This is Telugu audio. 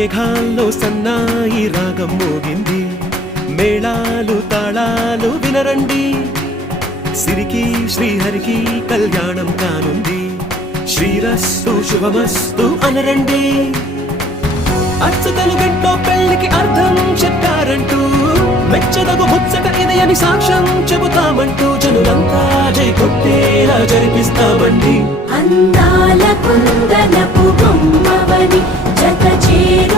మేఘాల్లో సన్నాయి రాగం మోగింది, మేళాలు తాళాలు వినరండి, సిరికి శ్రీహరికి కళ్యాణం కానుంది, శ్రీరస్తు శుభమస్తు అనరండి. అచ్చతలు గంటో పెళ్లికి అర్థం చెప్పారంటూ, మెచ్చదగు ముచ్చట ఇది అని సాక్ష్యం చెబుతామంటూ, జనులంతా జై కొట్టేలా జరిపిస్తామండి. అందాల కుందనపు బొమ్మవని జత చేరు